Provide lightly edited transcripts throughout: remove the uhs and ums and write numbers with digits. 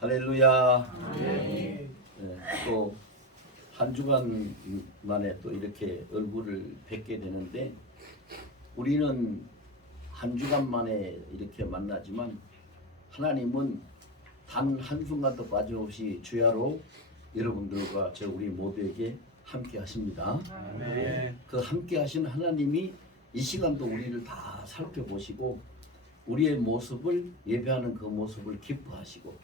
할렐루야. 네. 또 한 주간 만에 또 이렇게 얼굴을 뵙게 되는데 우리는 한 주간 만에 이렇게 만나지만 하나님은 단 한순간도 빠짐없이 주야로 여러분들과 우리 모두에게 함께 하십니다. 아멘. 그 함께 하신 하나님이 이 시간도 우리를 다 살펴보시고 우리의 모습을 예배하는 그 모습을 기뻐하시고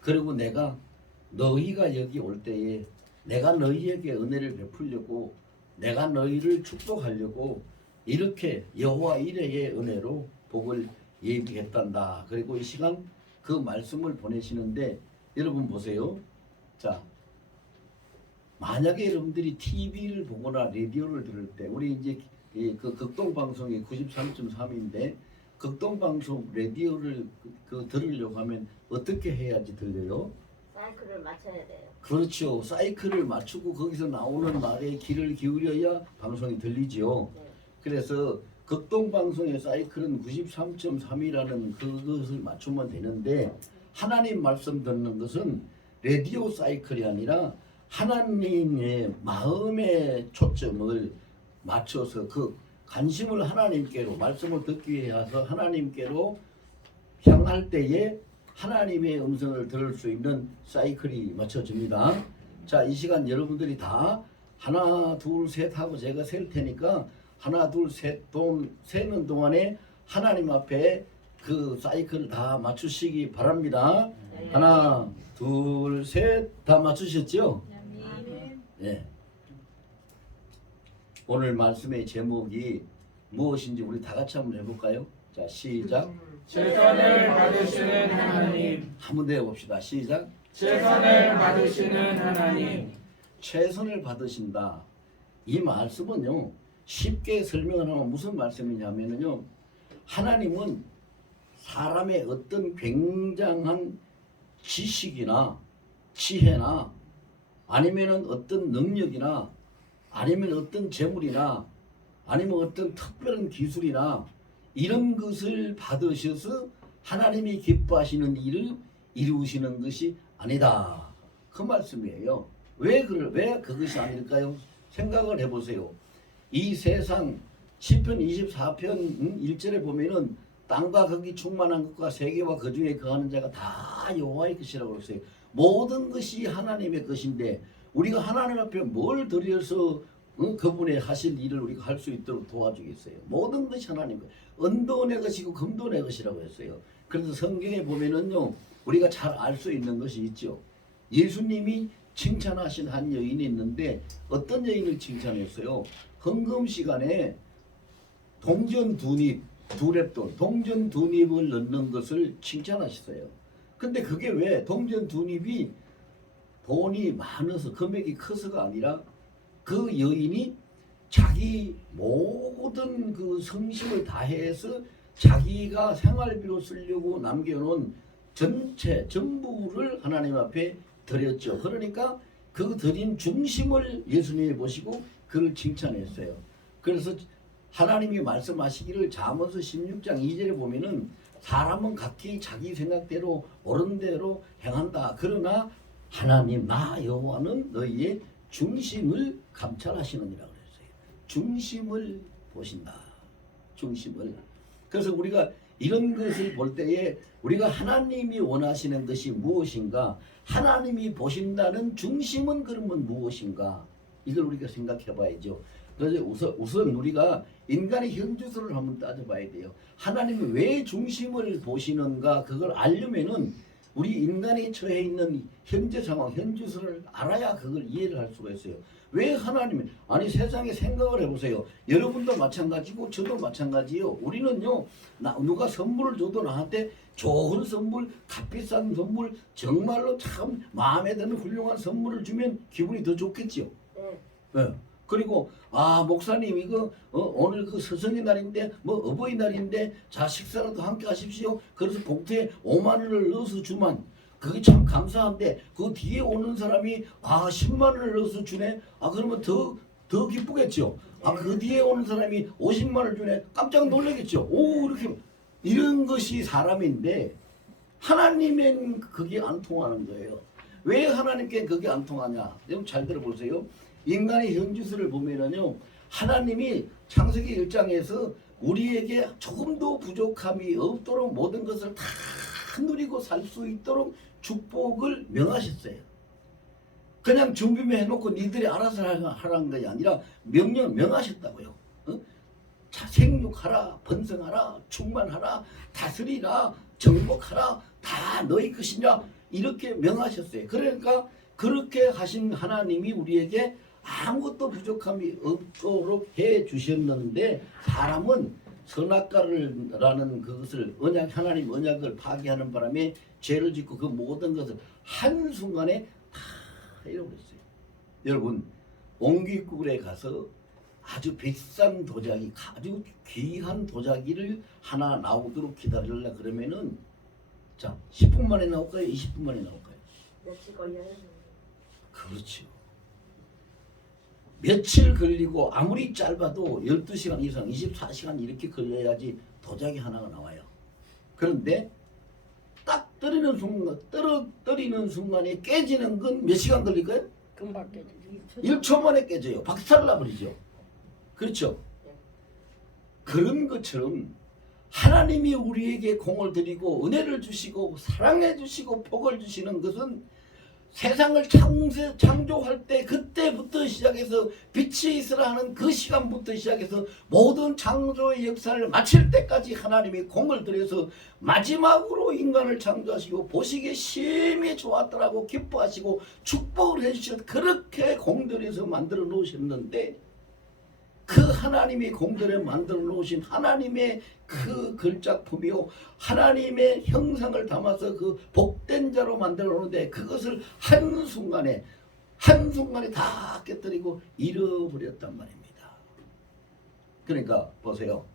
그리고 내가 너희가 여기 올 때에 내가 너희에게 은혜를 베풀려고 내가 너희를 축복하려고 이렇게 여호와 이레의 은혜로 복을 예비했단다. 그리고 이 시간 그 말씀을 보내시는데 여러분 보세요. 자, 만약에 여러분들이 TV를 보거나 라디오를 들을 때 우리 이제 그 극동방송이 93.3인데 극동방송 라디오를 들으려고 하면 어떻게 해야지 들려요? 사이클을 맞춰야 돼요. 그렇죠. 사이클을 맞추고 거기서 나오는 말에 귀를 기울여야 방송이 들리지요. 네. 그래서 극동방송의 사이클은 93.3이라는 그것을 맞추면 되는데 하나님 말씀 듣는 것은 라디오 사이클이 아니라 하나님의 마음의 초점을 맞춰서 그 관심을 하나님께로 말씀을 듣기 위해서 하나님께로 향할 때에 하나님의 음성을 들을 수 있는 사이클이 맞춰집니다. 자, 이 시간 여러분들이 다 하나 둘 셋 하고 제가 셀 테니까 하나 둘 셋 세는 동안에 하나님 앞에 그 사이클 다 맞추시기 바랍니다. 네. 하나 둘 셋 다 맞추셨죠? 아멘. 네. 오늘 말씀의 제목이 무엇인지 우리 다 같이 한번 해볼까요? 자, 시작. 최선을 받으시는 하나님. 한번 더 해봅시다. 시작. 최선을 받으시는 하나님. 최선을 받으신다. 이 말씀은요, 쉽게 설명을 하면 무슨 말씀이냐면요, 하나님은 사람의 어떤 굉장한 지식이나 지혜나 아니면은 어떤 능력이나 아니면 어떤 재물이나 아니면 어떤 특별한 기술이나 이런 것을 받으셔서 하나님이 기뻐하시는 일을 이루시는 것이 아니다. 그 말씀이에요. 왜 그것이 아닐까요? 생각을 해보세요. 이 세상 시편 24편 1절에 보면은 땅과 거기 충만한 것과 세계와 그 중에 거하는 자가 다 여호와의 것이라고 했어요. 모든 것이 하나님의 것인데 우리가 하나님 앞에 뭘 드려서 그분의 하실 일을 우리가 할 수 있도록 도와주겠어요. 모든 것이 하나님 것. 은도 내 것이고 금도 내 것이라고 했어요. 그래서 성경에 보면은요, 우리가 잘 알 수 있는 것이 있죠. 예수님이 칭찬하신 한 여인이 있는데 어떤 여인을 칭찬했어요? 헌금 시간에 동전 두 랩돈, 동전 두 립을 넣는 것을 칭찬하셨어요. 근데 그게 왜 동전 두 립이 돈이 많아서 금액이 커서가 아니라 그 여인이 자기 모든 그 성심을 다해서 자기가 생활비로 쓰려고 남겨놓은 전부를 하나님 앞에 드렸죠. 그러니까 그 드린 중심을 예수님이 보시고 그를 칭찬했어요. 그래서 하나님이 말씀하시기를 잠언서 16장 2절에 보면은 사람은 각기 자기 생각대로 옳은 대로 행한다. 그러나 하나님 나 여호와는 너희의 중심을 감찰하시느니라 그랬어요. 중심을 보신다. 중심을. 그래서 우리가 이런 것을 볼 때에 우리가 하나님이 원하시는 것이 무엇인가? 하나님이 보신다는 중심은 그러면 무엇인가? 이걸 우리가 생각해 봐야죠. 그래서 우선 우리가 인간의 현주소를 한번 따져봐야 돼요. 하나님이 왜 중심을 보시는가? 그걸 알려면은 우리 인간이 처해 있는 현재 상황, 현주소를 알아야 그걸 이해를 할 수가 있어요. 왜 하나님이 아니 세상에 생각을 해보세요. 여러분도 마찬가지고 저도 마찬가지요. 우리는요 누가 선물을 줘도 나한테 좋은 선물, 값비싼 선물, 정말로 참 마음에 드는 훌륭한 선물을 주면 기분이 더 좋겠지요. 네. 네. 그리고 목사님 이거 오늘 그 스승의 날인데 뭐 어버이날인데 자 식사라도 함께 하십시오. 그래서 봉투에 5만 원을 넣어서 주면 그게 참 감사한데 그 뒤에 오는 사람이 10만 원을 넣어서 주네. 그러면 더 기쁘겠죠. 그 뒤에 오는 사람이 50만 원을 주네. 깜짝 놀라겠죠. 오 이렇게 이런 것이 사람인데 하나님은 그게 안 통하는 거예요. 왜 하나님께 그게 안 통하냐? 여러분 잘 들어보세요. 인간의 현주소를 보면은요, 하나님이 창세기 1장에서 우리에게 조금도 부족함이 없도록 모든 것을 다 누리고 살 수 있도록 축복을 명하셨어요. 그냥 준비만 해놓고 니들이 알아서 하라는 것이 아니라 명하셨다고요. 어? 자, 생육하라, 번성하라, 충만하라, 다스리라, 정복하라, 다 너희 것이냐, 이렇게 명하셨어요. 그러니까 그렇게 하신 하나님이 우리에게 아무것도 부족함이 없도록 해 주셨는데, 사람은 선악과라는 그것을 하나님 언약을 파괴하는 바람에 죄를 짓고 그 모든 것을 한순간에 다 잃어버렸어요. 여러분, 옹기굴에 가서 아주 비싼 도자기, 아주 귀한 도자기를 하나 나오도록 기다리려 그러면은, 자, 10분 만에 나올까요? 20분 만에 나올까요? 며칠 걸려요? 그렇죠. 며칠 걸리고 아무리 짧아도 12시간 이상, 24시간 이렇게 걸려야지 도자기 하나가 나와요. 그런데 딱 떨어뜨리는 순간에 깨지는 건 몇 시간 걸릴까요? 금방 깨지지. 1초 만에 깨져요. 박살나버리죠. 그렇죠? 그런 것처럼 하나님이 우리에게 공을 들이고 은혜를 주시고 사랑해 주시고 복을 주시는 것은 세상을 창조할 때 그때부터 시작해서 빛이 있으라 하는 그 시간부터 시작해서 모든 창조의 역사를 마칠 때까지 하나님이 공을 들여서 마지막으로 인간을 창조하시고 보시기에 심히 좋았더라고 기뻐하시고 축복을 해주셔서 그렇게 공들여서 만들어 놓으셨는데, 그 하나님이 공들여 만들어 놓으신 하나님의 그 글작품이요, 하나님의 형상을 담아서 그 복된 자로 만들어 놓는데, 그것을 한순간에 다 깨뜨리고 잃어버렸단 말입니다. 그러니까 보세요.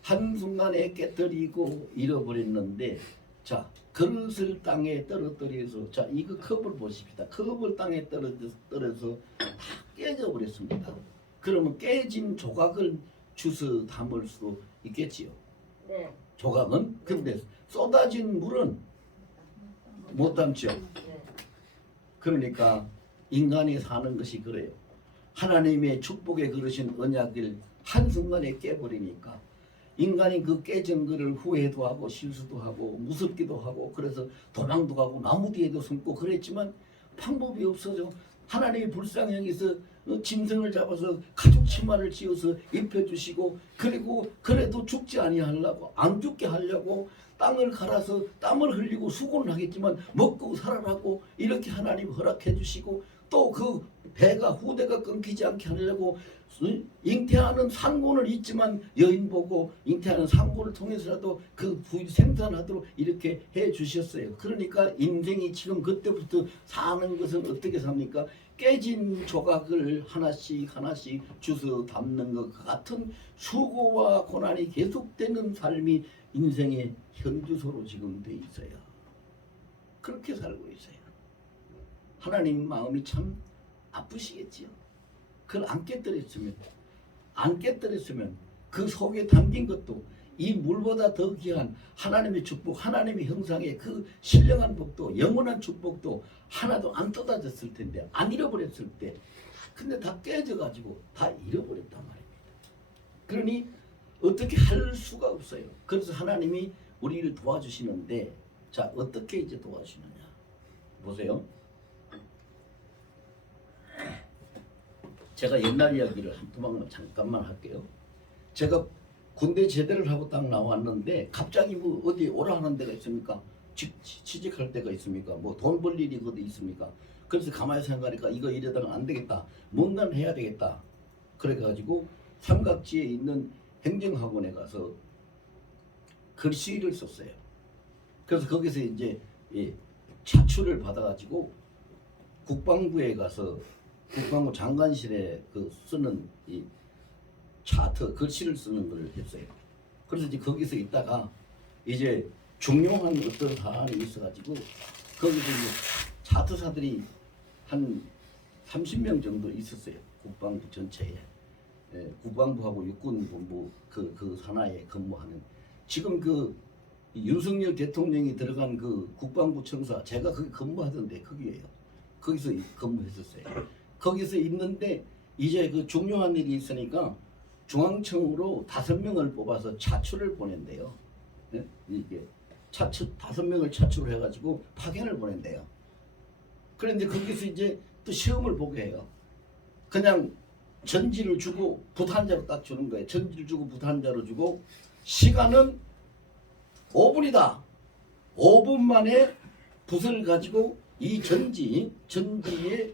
한순간에 깨뜨리고 잃어버렸는데, 자, 그릇을 땅에 떨어뜨려서, 자, 이거 컵을 보십시다. 컵을 땅에 떨어져서 다 깨져버렸습니다. 그러면 깨진 조각을 주워 담을 수 있겠지요. 네. 조각은. 근데 쏟아진 물은 못 담죠. 네. 그러니까 인간이 사는 것이 그래요. 하나님의 축복에 그러신 언약을 한순간에 깨버리니까 인간이 그 깨진 것을 후회도 하고 실수도 하고 무섭기도 하고, 그래서 도망도 가고 나무 뒤에도 숨고 그랬지만 방법이 없어져. 하나님이 불쌍히 여기서 짐승을 잡아서 가죽 치마를 지어서 입혀주시고, 그리고 그래도 죽지 아니하려고, 안 죽게 하려고 땅을 갈아서 땀을 흘리고 수고는 하겠지만 먹고 살아라고 이렇게 하나님 허락해 주시고, 또 그 배가 후대가 끊기지 않게 하려고 잉태하는 상고는 있지만 여인 보고 잉태하는 상고를 통해서라도 그 부위 생산하도록 이렇게 해 주셨어요. 그러니까 인생이 지금 그때부터 사는 것은 어떻게 삽니까? 깨진 조각을 하나씩 주워 담는 것 같은 수고와 고난이 계속되는 삶이 인생의 현주소로 지금 돼 있어요. 그렇게 살고 있어요. 하나님 마음이 참 아프시겠지요. 그걸 안 깨뜨렸으면 그 속에 담긴 것도 이 물보다 더 귀한 하나님의 축복, 하나님의 형상의 그 신령한 복도, 영원한 축복도 하나도 안 쏟아졌을 텐데, 안 잃어버렸을 때, 근데 다 깨져가지고 다 잃어버렸단 말입니다. 그러니 어떻게 할 수가 없어요. 그래서 하나님이 우리를 도와주시는데, 자, 어떻게 이제 도와주시느냐 보세요. 제가 옛날 이야기를 한 토막만 잠깐만 할게요. 제가 군대 제대를 하고 딱 나왔는데 갑자기 뭐 어디 오라 하는 데가 있습니까? 취직할 데가 있습니까? 뭐 돈 벌 일이 어디 있습니까? 그래서 가만히 생각하니까 이거 이러다가 안 되겠다. 뭔가는 해야 되겠다. 그래가지고 삼각지에 있는 행정학원에 가서 글씨를 썼어요. 그래서 거기서 이제 차출을 받아가지고 국방부에 가서 국방부 장관실에 그 쓰는 이 차트 글씨를 쓰는 걸 했어요. 그래서 이제 거기서 있다가 이제 중요한 어떤 사안이 있어가지고 거기서 이제 차트사들이 한 30명 정도 있었어요. 국방부 전체에. 국방부하고 육군본부 그 산하에 근무하는. 지금 그 윤석열 대통령이 들어간 그 국방부 청사 제가 거기 근무하던데 거기에요. 거기서 근무했었어요. 거기서 있는데 이제 그 중요한 일이 있으니까 중앙청으로 5명을 뽑아서 차출을 보낸대요. 예? 이게 차출 5명을 차출을 해가지고 파견을 보낸대요. 그런데 거기서 이제 또 시험을 보게 해요. 그냥 전지를 주고 부탄자로 딱 주는 거예요. 전지를 주고 부탄자로 주고 시간은 5분이다. 5분 만에 붓을 가지고 이 전지에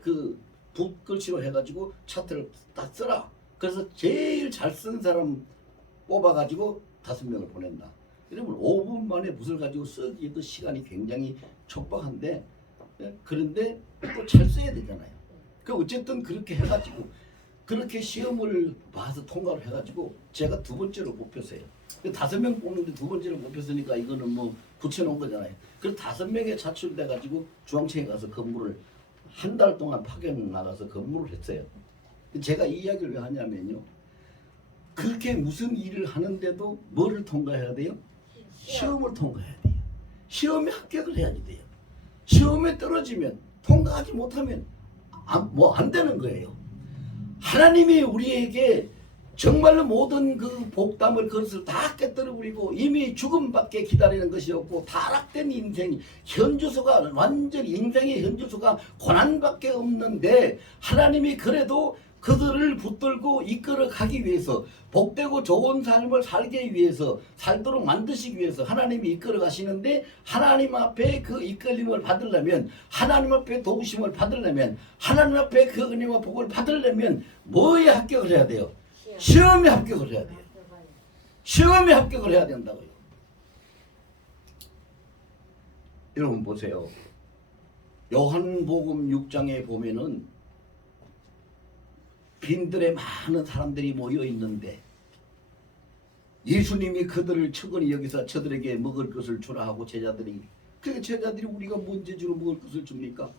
그 붓글씨로 해가지고 차트를 딱 써라. 그래서 제일 잘 쓴 사람 뽑아가지고 5명을 보낸다. 이러면 5분 만에 붓을 가지고 쓰기에도 시간이 굉장히 촉박한데 그런데 또 잘 써야 되잖아요. 그 어쨌든 그렇게 해가지고 그렇게 시험을 봐서 통과를 해가지고 제가 2번째로 뽑혔어요. 5명 뽑는데 2번째로 뽑혔으니까 이거는 뭐 붙여놓은 거잖아요. 그래서 5명에 차출돼가지고 중앙청에 가서 근무를 한 달 동안 파견 나가서 근무를 했어요. 제가 이 이야기를 왜 하냐면요. 그렇게 무슨 일을 하는데도 뭐를 통과해야 돼요? 시험을 통과해야 돼요. 시험에 합격을 해야지 돼요. 시험에 떨어지면 통과하지 못하면 뭐 안 되는 거예요. 하나님이 우리에게 정말로 모든 그 복담을 그것을 다 깨뜨려 버리고 이미 죽음밖에 기다리는 것이었고 타락된 인생 현주소가 완전히 인생의 현주소가 고난밖에 없는데 하나님이 그래도 그들을 붙들고 이끌어 가기 위해서 복되고 좋은 삶을 살기 위해서 살도록 만드시기 위해서 하나님이 이끌어 가시는데 하나님 앞에 그 이끌림을 받으려면 하나님 앞에 도우심을 받으려면 하나님 앞에 그 은혜와 복을 받으려면 뭐에 합격을 해야 돼요? 시험에 합격을 해야 돼요. 시험에 합격을 해야 된다고요. 여러분 보세요. 요한복음 6장에 보면은 빈들에 많은 사람들이 모여 있는데 예수님이 그들을 척은히 여기서 저들에게 먹을 것을 주라 하고 제자들이 그러니까 제자들이 우리가 뭔 재주로 먹을 것을 줍니까?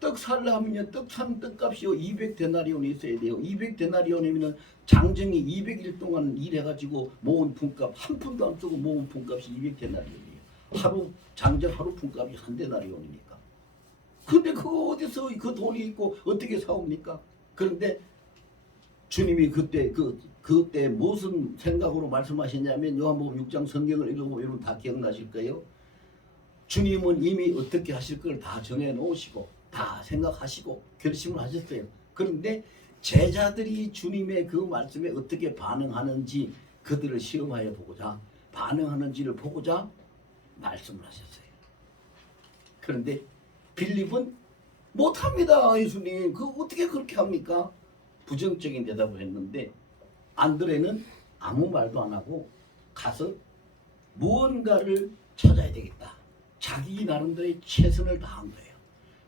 떡 살라 하면 떡 떡값이요 200데나리온이 있어야 돼요. 200데나리온이면 장정이 200일 동안 일해가지고 모은 품값 한 푼도 안 쓰고 모은 품값이 200데나리온이에요. 하루 장정 하루 품값이 1데나리온이니까. 근데 그거 어디서 그 돈이 있고 어떻게 사옵니까? 그런데 주님이 그때 무슨 생각으로 말씀하셨냐면 요한복음 6장 성경을 읽어보면 여러분 다 기억나실 거예요. 주님은 이미 어떻게 하실 걸 다 정해 놓으시고 다 생각하시고 결심을 하셨어요. 그런데 제자들이 주님의 그 말씀에 어떻게 반응하는지 그들을 시험하여 보고자 반응하는지를 보고자 말씀을 하셨어요. 그런데 빌립은 못합니다. 예수님 그 어떻게 그렇게 합니까? 부정적인 대답을 했는데 안드레는 아무 말도 안 하고 가서 무언가를 찾아야 되겠다. 자기 나름대로의 최선을 다한 거예요.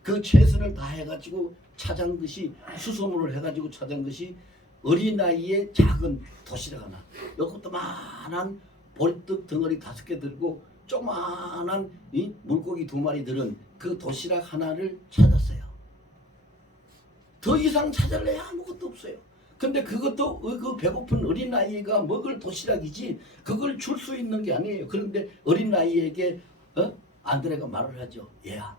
그 최선을 다해가지고 찾은 것이 수소문을 해가지고 찾은 것이 어린아이의 작은 도시락 하나. 이것도 만한 볼떡 덩어리 5개 들고 조그만한 이 물고기 2마리 들은 그 도시락 하나를 찾았어요. 더 이상 찾을래야 아무것도 없어요. 근데 그것도 그 배고픈 어린아이가 먹을 도시락이지 그걸 줄 수 있는 게 아니에요. 그런데 어린아이에게 안드레가 말을 하죠. 얘야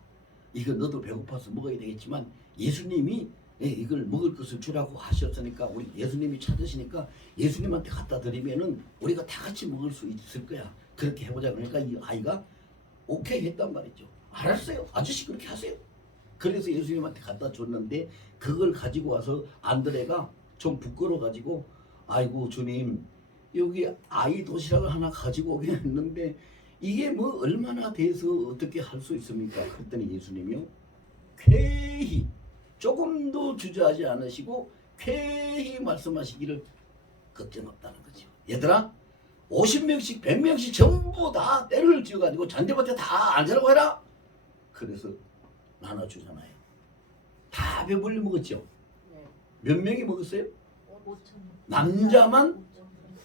이거 너도 배고파서 먹어야 되겠지만 예수님이 이걸 먹을 것을 주라고 하셨으니까 우리 예수님이 찾으시니까 예수님한테 갖다 드리면은 우리가 다 같이 먹을 수 있을 거야. 그렇게 해보자. 그러니까 이 아이가 오케이 했단 말이죠. 알았어요. 아저씨 그렇게 하세요. 그래서 예수님한테 갖다 줬는데 그걸 가지고 와서 안드레가 좀 부끄러워가지고 아이고 주님 여기 아이 도시락을 하나 가지고 오긴 했는데 이게 뭐 얼마나 돼서 어떻게 할 수 있습니까? 그랬더니 예수님이요 쾌히 조금도 주저하지 않으시고 쾌히 말씀하시기를 걱정 없다는 거죠. 얘들아 50명씩 100명씩 전부 다 때를 지어가지고 잔디밭에 다 앉으라고 해라. 그래서 나눠주잖아요. 다 배불리 먹었죠. 몇 명이 먹었어요? 남자만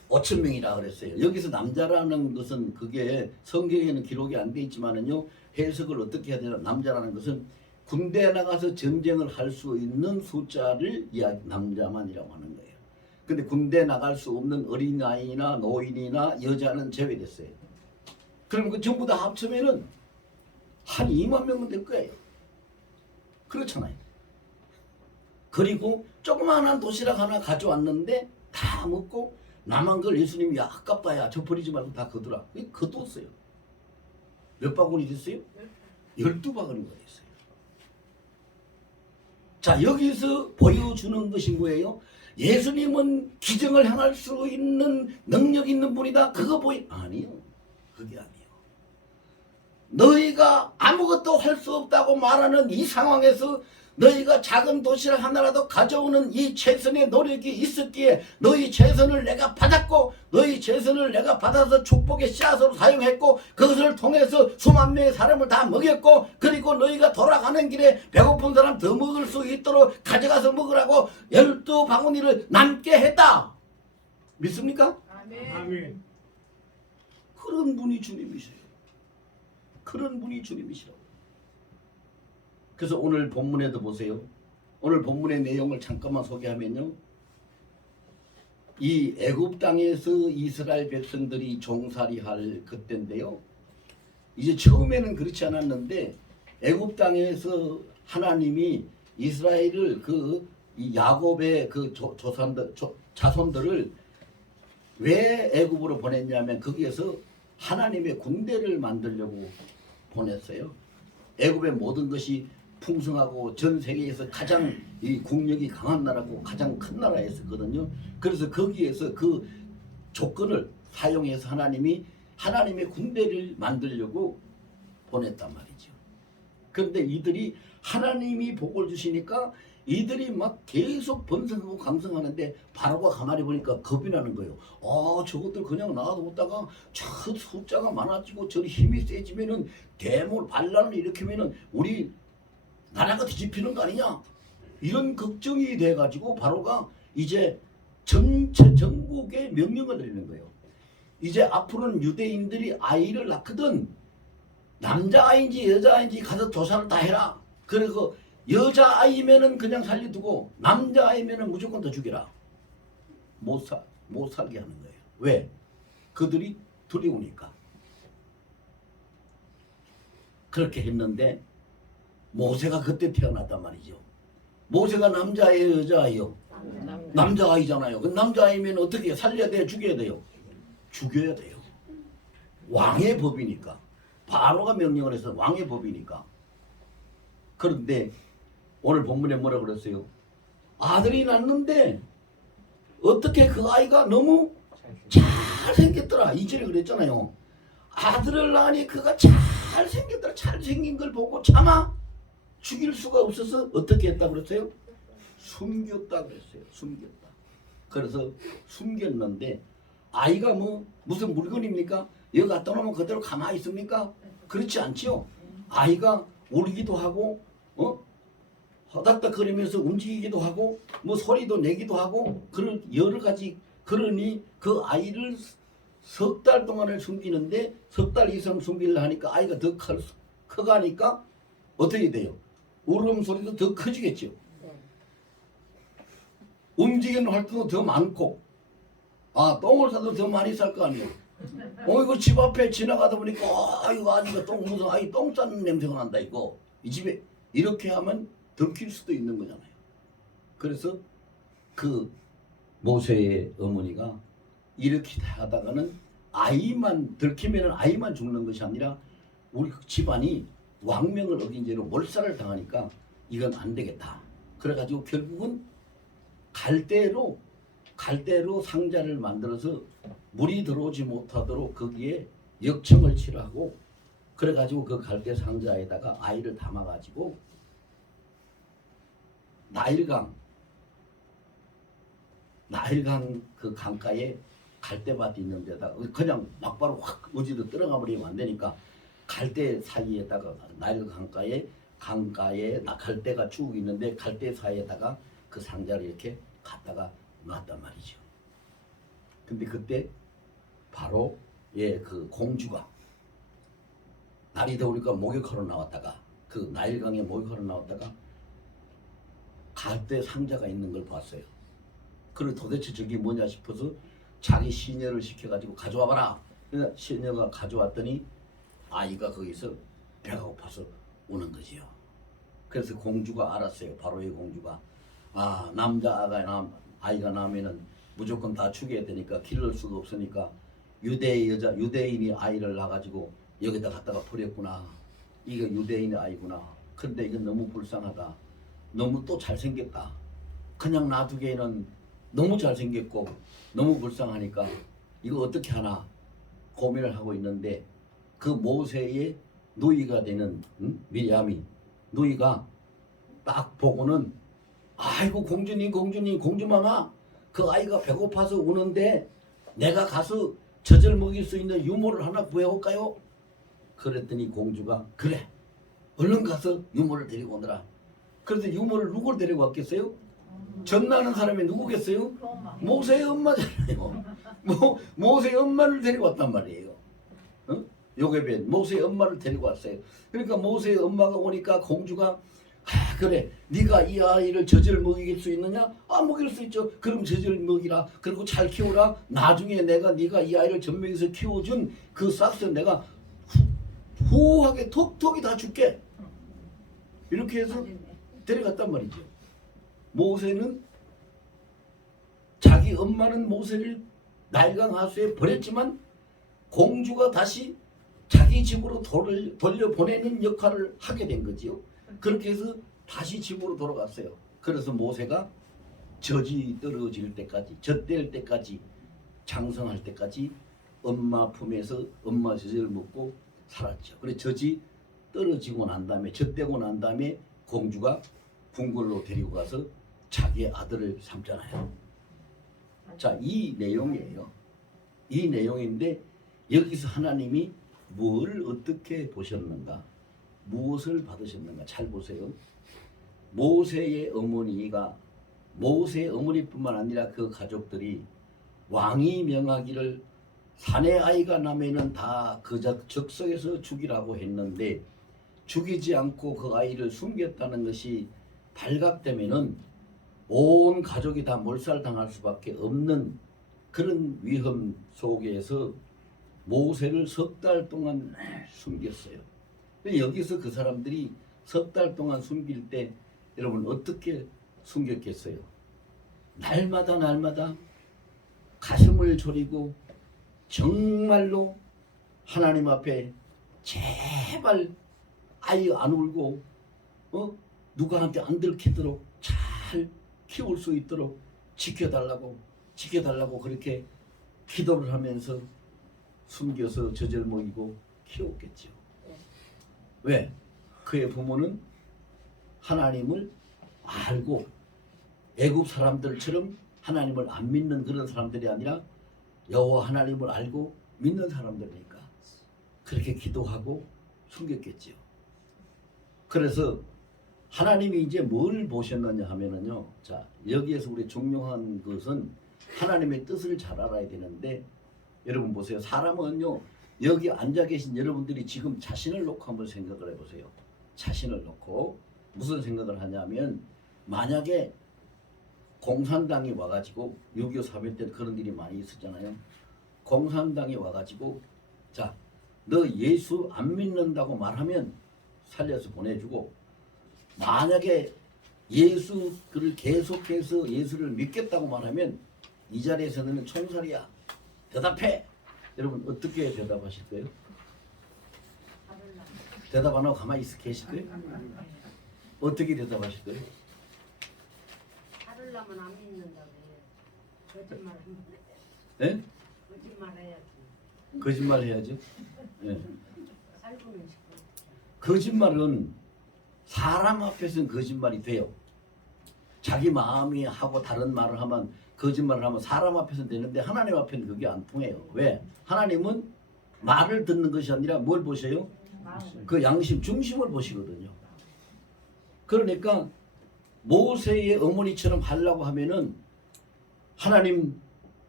5,000명이라 그랬어요. 여기서 남자라는 것은 그게 성경에는 기록이 안 돼 있지만은요 해석을 어떻게 해야 되나 남자라는 것은 군대에 나가서 전쟁을 할 수 있는 숫자를 남자만이라고 하는 거예요. 근데 군대 나갈 수 없는 어린아이나 노인이나 여자는 제외됐어요. 그러면 그 전부 다 합치면은 한 2만 명은 될 거예요. 그렇잖아요. 그리고 조그마한 도시락 하나 가져왔는데 다 먹고 남은 걸 예수님이 야 아깝다 야 저 버리지 말고 다 거두라. 거두었어요. 몇 바구니 됐어요? 12바구니가 됐어요. 자 여기서 보여주는 것이 뭐예요? 예수님은 기적을 행할 수 있는 능력 있는 분이다. 그거 아니요. 그게 아니에요. 너희가 아무것도 할 수 없다고 말하는 이 상황에서 너희가 작은 도시락 하나라도 가져오는 이 최선의 노력이 있었기에 너희 최선을 내가 받았고 너희 최선을 내가 받아서 축복의 씨앗으로 사용했고 그것을 통해서 수만 명의 사람을 다 먹였고 그리고 너희가 돌아가는 길에 배고픈 사람 더 먹을 수 있도록 가져가서 먹으라고 12바구니를 남게 했다. 믿습니까? 아멘. 그런 분이 주님이세요. 그런 분이 주님이시라고. 그래서 오늘 본문에도 보세요. 오늘 본문의 내용을 잠깐만 소개하면요. 이 애굽 땅에서 이스라엘 백성들이 종살이할 그때인데요. 이제 처음에는 그렇지 않았는데 애굽 땅에서 하나님이 이스라엘을 이 야곱의 그 자손들을 왜 애굽으로 보냈냐면 거기에서 하나님의 군대를 만들려고 보냈어요. 애굽의 모든 것이 풍성하고 전 세계에서 가장 이 국력이 강한 나라고 가장 큰 나라였었거든요. 그래서 거기에서 그 조건을 사용해서 하나님이 하나님의 군대를 만들려고 보냈단 말이죠. 그런데 이들이 하나님이 복을 주시니까 이들이 막 계속 번성하고 강성하는데 바로가 가만히 보니까 겁이 나는 거예요. 저것들 그냥 놔두다가 저 숫자가 많아지고 저 힘이 세지면은 대물 반란을 일으키면은 우리 나라가 뒤집히는 거 아니냐? 이런 걱정이 돼가지고 바로가 이제 전체 전국에 명령을 내리는 거예요. 이제 앞으로는 유대인들이 아이를 낳거든 남자아이인지 여자아이인지 가서 조사를 다 해라. 그래서 여자아이면은 그냥 살려두고 남자아이면은 무조건 더 죽여라. 못 살게 하는 거예요. 왜? 그들이 두려우니까. 그렇게 했는데 모세가 그때 태어났단 말이죠. 모세가 남자아이예요, 여자아이요? 남자아이잖아요. 그 남자아이면 어떻게 해요? 살려야 돼요, 죽여야 돼요? 죽여야 돼요. 왕의 법이니까. 바로가 명령을 해서 왕의 법이니까. 그런데 오늘 본문에 뭐라 그랬어요? 아들이 낳는데 어떻게 그 아이가 너무 잘생겼더라. 이절에 그랬잖아요. 아들을 낳으니 그가 잘생겼더라. 잘생긴 걸 보고 차마 죽일 수가 없어서 어떻게 했다고 그랬어요? 숨겼다고 그랬어요. 숨겼다. 그래서 숨겼는데 아이가 무슨 물건입니까? 여기 갖다 놓으면 그대로 가만히 있습니까? 그렇지 않지요. 아이가 울기도 하고 허닥닥거리면서 움직이기도 하고 소리도 내기도 하고 그런 여러 가지. 그러니 그 아이를 석 달 동안을 숨기는데 석 달 이상 숨기려 하니까 아이가 더 커가니까 어떻게 돼요? 울음소리도 더 커지겠죠. 움직이는 활동도 더 많고 똥을 싸도 더 많이 쌀 거 아니에요. 이거 집 앞에 지나가다 보니까 이거 아직도 무슨 아이 똥 싸는 냄새가 난다 이거. 이 집에 이렇게 하면 들킬 수도 있는 거잖아요. 그래서 그 모세의 어머니가 이렇게 하다가는 아이만 들키면은 아이만 죽는 것이 아니라 우리 집안이 왕명을 어긴 죄로 몰살을 당하니까 이건 안 되겠다. 그래가지고 결국은 갈대로 상자를 만들어서 물이 들어오지 못하도록 거기에 역청을 칠하고 그래가지고 그 갈대 상자에다가 아이를 담아가지고 나일강 그 강가에 갈대밭이 있는 데다가 그냥 막바로 확 어디도 들어가 버리면 안 되니까 갈대 사이에다가 나일 강가에 갈대가 쭉 있는데 갈대 사이에다가 그 상자를 이렇게 갖다가 놨단 말이죠. 근데 그때 바로 그 공주가 날이 더우니까 목욕하러 나왔다가 그 나일강에 목욕하러 나왔다가 갈대 상자가 있는 걸 봤어요. 그리고 도대체 저게 뭐냐 싶어서 자기 시녀를 시켜가지고 가져와봐라. 그래서 시녀가 가져왔더니 아이가 거기서 배가 고파서 우는 거지요. 그래서 공주가 알았어요. 바로의 공주가 아이가 나면은 무조건 다 죽여야 되니까 기를 수가 없으니까 유대인이 아이를 낳아가지고 여기다 갖다가 버렸구나. 이거 유대인의 아이구나. 근데 이건 너무 불쌍하다. 너무 또 잘생겼다. 그냥 놔두기에는 너무 잘생겼고 너무 불쌍하니까 이거 어떻게 하나 고민을 하고 있는데 그 모세의 누이가 되는 미리암이 누이가 딱 보고는 아이고 공주님 공주마마 그 아이가 배고파서 우는데 내가 가서 젖을 먹일 수 있는 유모를 하나 구해올까요? 그랬더니 공주가 그래 얼른 가서 유모를 데리고 오너라. 그래서 유모를 누굴 데리고 왔겠어요? 전나는 사람이 누구겠어요? 모세의 엄마잖아요. 모세의 엄마를 데리고 왔단 말이에요. 요게벳 모세의 엄마를 데리고 왔어요. 그러니까 모세의 엄마가 오니까 공주가 그래 네가 이 아이를 젖을 먹일 수 있느냐? 먹일 수 있죠. 그럼 젖을 먹이라. 그리고 잘 키우라. 나중에 네가 이 아이를 젖먹여서 키워준 그 싹스 내가 후하게 톡톡이 다 줄게. 이렇게 해서 데려갔단 말이죠. 모세는 자기 엄마는 모세를 나일강 하수에 버렸지만 공주가 다시 자기 집으로 돌려보내는 역할을 하게 된 거지요. 그렇게 해서 다시 집으로 돌아갔어요. 그래서 모세가 젖이 떨어질 때까지 젖될 때까지 장성할 때까지 엄마 품에서 엄마 젖을 먹고 살았죠. 그래서 젖이 떨어지고 난 다음에 젖되고 난 다음에 공주가 궁궐로 데리고 가서 자기의 아들을 삼잖아요. 자, 이 내용이에요. 이 내용인데 여기서 하나님이 뭘 어떻게 보셨는가? 무엇을 받으셨는가? 잘 보세요. 모세의 어머니뿐만 아니라 그 가족들이 왕이 명하기를 사내 아이가 나면은 다 그 적석에서 죽이라고 했는데 죽이지 않고 그 아이를 숨겼다는 것이 발각되면은 온 가족이 다 몰살당할 수밖에 없는 그런 위험 속에서 모세를 석 달 동안 숨겼어요. 여기서 그 사람들이 석 달 동안 숨길 때 여러분 어떻게 숨겼겠어요? 날마다 가슴을 졸이고 정말로 하나님 앞에 제발 아이 안 울고 누구한테 안 들키도록 잘 키울 수 있도록 지켜달라고 그렇게 기도를 하면서 숨겨서 젖을 먹이고 키웠겠죠. 왜? 그의 부모는 하나님을 알고 애굽 사람들처럼 하나님을 안 믿는 그런 사람들이 아니라 여호와 하나님을 알고 믿는 사람들이니까 그렇게 기도하고 숨겼겠지요. 그래서 하나님이 이제 뭘 보셨느냐 하면은요. 자, 여기에서 우리 중요한 것은 하나님의 뜻을 잘 알아야 되는데 여러분 보세요. 사람은요. 여기 앉아 계신 여러분들이 지금 자신을 놓고 한번 생각을 해보세요. 자신을 놓고 무슨 생각을 하냐면 만약에 공산당이 와가지고 6.25 사변 때 그런 일이 많이 있었잖아요. 공산당이 와가지고 자, 너 예수 안 믿는다고 말하면 살려서 보내주고 만약에 예수를 계속해서 예수를 믿겠다고 말하면 이 자리에서 너는 총살이야. 대답해. 여러분 어떻게 대답하실 거예요? 대답 안 하고 가만히 계실 거예요? 어떻게 대답하실 거예요? 하려면 안 믿는다고 해요. 거짓말 하면 네? 거짓말 해야지. 거짓말 해야죠. 네. 살고는 싶어. 거짓말은 사람 앞에서는 거짓말이 돼요. 자기 마음이 하고 다른 말을 하면 거짓말을 하면 사람 앞에서는 되는데 하나님 앞에는 그게 안 통해요. 왜? 하나님은 말을 듣는 것이 아니라 뭘 보셔요? 그 양심, 중심을 보시거든요. 그러니까 모세의 어머니처럼 하려고 하면은 하나님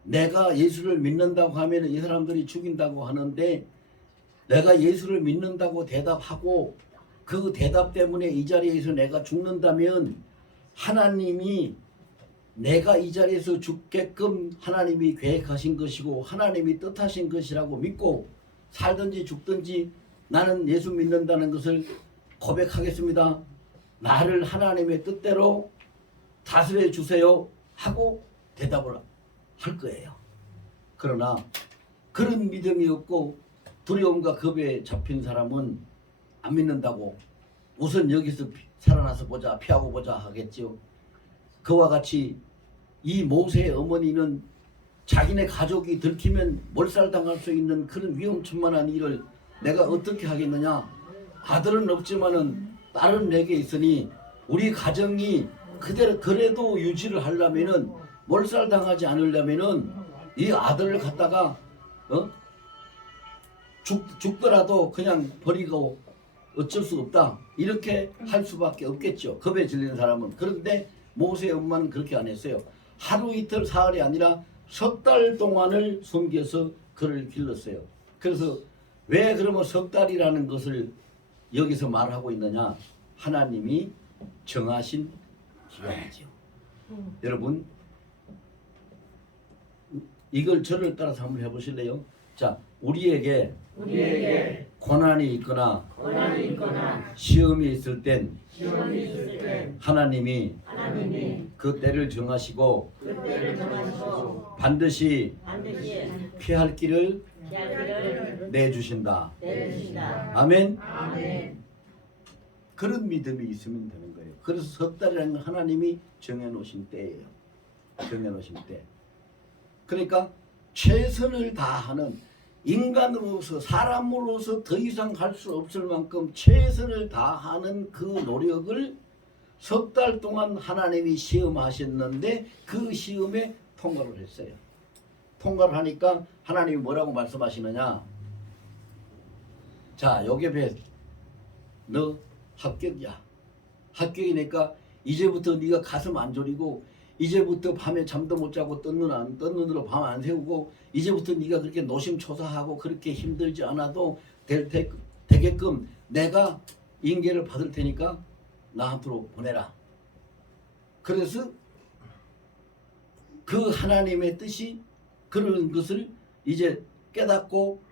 내가 예수를 믿는다고 하면은 이 사람들이 죽인다고 하는데 내가 예수를 믿는다고 대답하고 그 대답 때문에 이 자리에서 내가 죽는다면 하나님이 내가 이 자리에서 죽게끔 하나님이 계획하신 것이고 하나님이 뜻하신 것이라고 믿고 살든지 죽든지 나는 예수 믿는다는 것을 고백하겠습니다. 나를 하나님의 뜻대로 다스려 주세요 하고 대답을 할 거예요. 그러나 그런 믿음이 없고 두려움과 겁에 잡힌 사람은 안 믿는다고 우선 여기서 살아나서 보자, 피하고 보자 하겠지요. 그와 같이 이 모세의 어머니는 자기네 가족이 들키면 몰살당할 수 있는 그런 위험천만한 일을 내가 어떻게 하겠느냐. 아들은 없지만은 딸은 내게 있으니 우리 가정이 그대로 그래도 유지를 하려면은 몰살당하지 않으려면은 이 아들을 갖다가 죽더라도 그냥 버리고 어쩔 수 없다. 이렇게 할 수밖에 없겠죠. 겁에 질리는 사람은. 그런데 모세의 엄마는 그렇게 안 했어요. 하루 이틀 사흘이 아니라 석 달 동안을 숨겨서 그를 길렀어요. 그래서 왜 그러면 석 달이라는 것을 여기서 말하고 있느냐. 하나님이 정하신 기간이죠. 여러분 이걸 저를 따라서 한번 해보실래요? 자, 우리에게 고난이 있거나 시험이 있을 땐 하나님이 그 때를 정하시고 반드시 피할 길을 내주신다. 아멘. 그런 믿음이 있으면 되는 거예요. 그래서 석 달이라는 건 하나님이 정해놓으신 때예요. 정해놓으신 때. 그러니까 최선을 다하는 인간으로서 사람으로서 더 이상 할 수 없을 만큼 최선을 다하는 그 노력을 석 달 동안 하나님이 시험하셨는데 그 시험에 통과를 했어요. 통과를 하니까 하나님이 뭐라고 말씀하시느냐. 자, 요괴벳 너 합격이야. 합격이니까 이제부터 네가 가슴 안 졸이고 이제부터 밤에 잠도 못 자고 뜬 눈으로 밤 안 새우고 이제부터 네가 그렇게 노심초사하고 그렇게 힘들지 않아도 되게끔 내가 인계를 받을 테니까 나한테로 보내라. 그래서 그 하나님의 뜻이 그런 것을 이제 깨닫고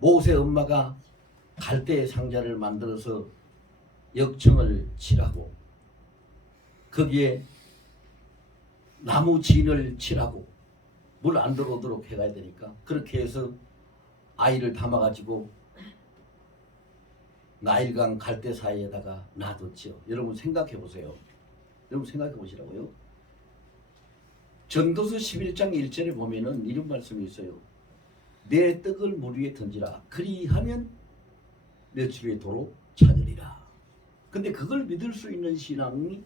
모세 엄마가 갈대의 상자를 만들어서 역청을 칠하고 거기에 나무 진을 칠하고 물 안 들어오도록 해가야 되니까 그렇게 해서 아이를 담아가지고 나일강 갈대 사이에다가 놔뒀죠. 여러분 생각해 보세요. 여러분 생각해 보시라고요. 전도서 11장 1절에 보면은 이런 말씀이 있어요. 내 떡을 물 위에 던지라. 그리하면 며칠 후에 도로 찾으리라. 근데 그걸 믿을 수 있는 신앙이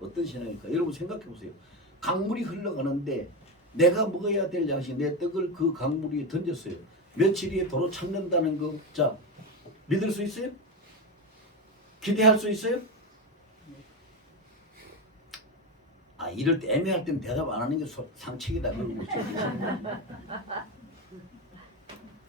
어떤 신앙일까? 여러분 생각해 보세요. 강물이 흘러가는데 내가 먹어야 될 양식 내 떡을 그 강물 위에 던졌어요. 며칠 후에 도로 찾는다는 거, 자 믿을 수 있어요? 기대할 수 있어요? 아, 이럴 때 애매할 땐 대답 안 하는 게 상책이다.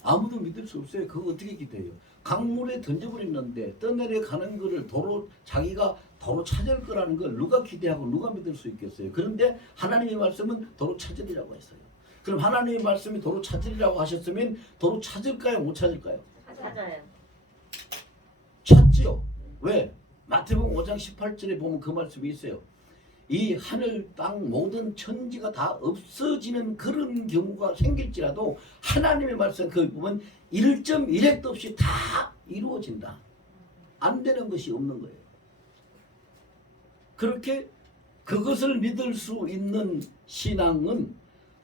아무도 믿을 수 없어요. 그거 어떻게 기대해요? 강물에 던져버렸는데 떠내려가는 거를 도로 자기가 도로 찾을 거라는 걸 누가 기대하고 누가 믿을 수 있겠어요? 그런데 하나님의 말씀은 도로 찾으리라고 했어요. 그럼 하나님의 말씀이 도로 찾으리라고 하셨으면 도로 찾을까요? 못 찾을까요? 찾아요. 찾지요. 왜? 마태복음 5장 18절에 보면 그 말씀이 있어요. 이 하늘 땅 모든 천지가 다 없어지는 그런 경우가 생길지라도 하나님의 말씀 그 보면 1.1핵도 없이 다 이루어진다. 안 되는 것이 없는 거예요. 그렇게 그것을 믿을 수 있는 신앙은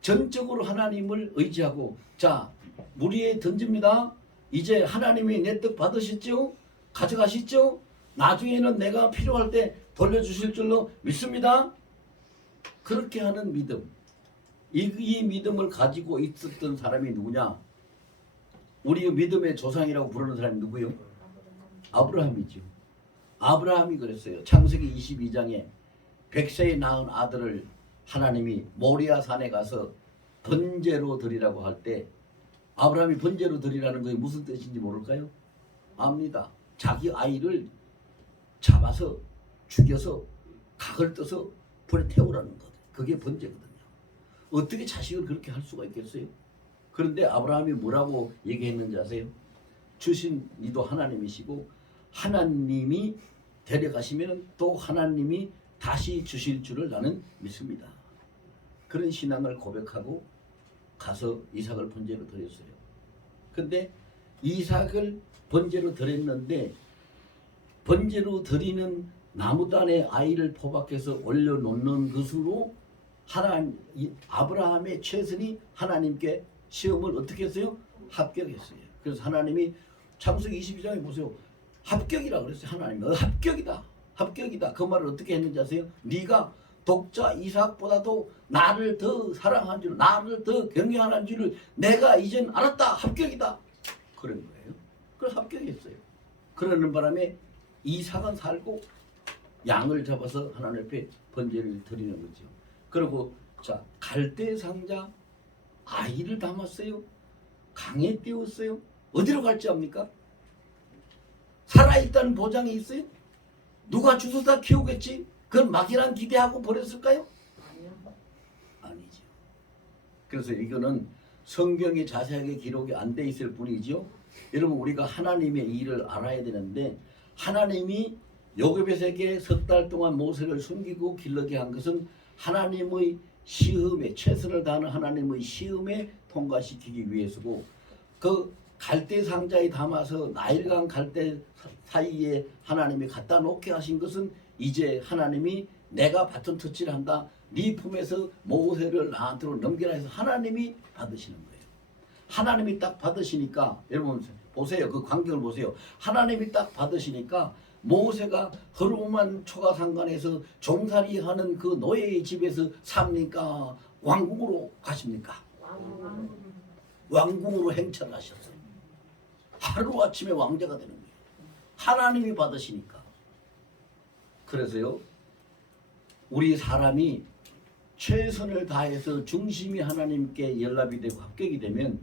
전적으로 하나님을 의지하고 자, 물 위에 던집니다. 이제 하나님이 내 떡 받으셨죠? 가져가시죠? 나중에는 내가 필요할 때 돌려주실 줄로 믿습니다. 그렇게 하는 믿음. 이 믿음을 가지고 있었던 사람이 누구냐? 우리 믿음의 조상이라고 부르는 사람이 누구요? 아브라함이죠. 아브라함이 그랬어요. 창세기 22장에 100세에 낳은 아들을 하나님이 모리아 산에 가서 번제로 드리라고 할 때 아브라함이 번제로 드리라는 것이 무슨 뜻인지 모를까요? 압니다. 자기 아이를 잡아서 죽여서 각을 떠서 불에 태우라는 것. 그게 번제거든요. 어떻게 자식을 그렇게 할 수가 있겠어요? 그런데 아브라함이 뭐라고 얘기했는지 아세요? 주신 이도 하나님이시고 하나님이 데려가시면 또 하나님이 다시 주실 줄을 나는 믿습니다. 그런 신앙을 고백하고 가서 이삭을 번제로 드렸어요. 근데 이삭을 번제로 드렸는데 번제로 드리는 나무단에 아이를 포박해서 올려놓는 것으로 아브라함의 최선이 하나님께 시험을 어떻게 했어요? 합격했어요. 그래서 하나님이 창세기 22장에 보세요. 합격이라 그랬어요. 하나님이 합격이다. 합격이다. 그 말을 어떻게 했는지 아세요? 네가 독자 이삭보다도 나를 더 사랑한 줄, 나를 더 경외하는 줄을 내가 이젠 알았다. 합격이다. 그런 거예요. 그래서 합격했어요. 그러는 바람에 이삭은 살고 양을 잡아서 하나님 앞에 번제를 드리는 거죠. 그리고 자 갈대 상자 아이를 담았어요. 강에 띄웠어요. 어디로 갈지 압니까? 살아있다는 보장이 있어요? 누가 주워다 키우겠지? 그건 막연한 기대하고 버렸을까요? 아니죠. 그래서 이거는 성경에 자세하게 기록이 안 돼 있을 뿐이죠. 여러분 우리가 하나님의 일을 알아야 되는데 하나님이 요셉에게 석 달 동안 모세를 숨기고 길르게 한 것은 하나님의 시험에 최선을 다하는 하나님의 시험에 통과시키기 위해서고 그 갈대 상자에 담아서 나일강 갈대 사이에 하나님이 갖다 놓게 하신 것은 이제 하나님이 내가 바톤 터치를 한다. 네 품에서 모세를 나한테로 넘겨라 해서 하나님이 받으시는 거예요. 하나님이 딱 받으시니까 여러분 보세요. 그 광경을 보세요. 하나님이 딱 받으시니까 모세가 허름한 초가상간에서 종살이하는 그 노예의 집에서 삽니까? 왕궁으로 가십니까? 왕궁으로 행차를 하셨어요. 하루아침에 왕자가 되는 거예요. 하나님이 받으시니까. 그래서요. 우리 사람이 최선을 다해서 중심이 하나님께 연락이 되고 합격이 되면